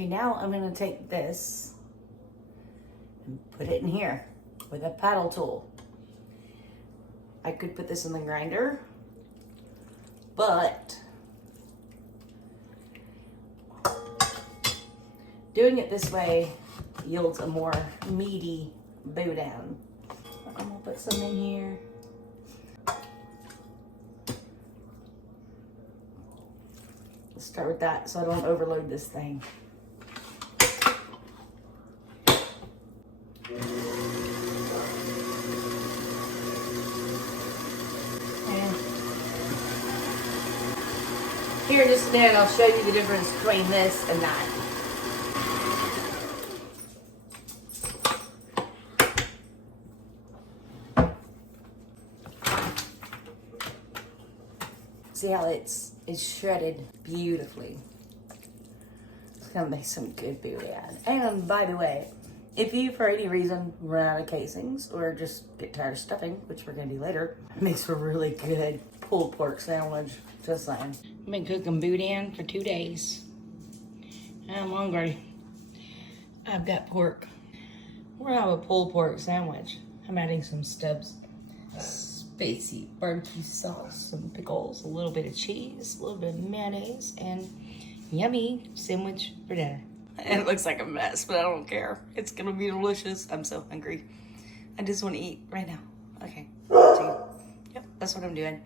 Okay, now I'm gonna take this and put it in here with a paddle tool. I could put this in the grinder, but doing it this way yields a more meaty boudin. I'm gonna put some in here. Let's start with that so I don't overload this thing. And here in just a minute, I'll show you the difference between this and that. See how it's shredded beautifully. It's gonna make some good boudin. And by the way, if you for any reason run out of casings or just get tired of stuffing, which we're gonna do later, it makes a really good pulled pork sandwich. Just saying. I've been cooking boudin for 2 days. I'm hungry. I've got pork. We're gonna have a pulled pork sandwich. I'm adding some Stubbs spicy barbecue sauce, some pickles, a little bit of cheese, a little bit of mayonnaise, and yummy sandwich for dinner. And it looks like a mess, but I don't care. It's gonna be delicious. I'm so hungry. I just want to eat right now. Okay. Yep, that's what I'm doing.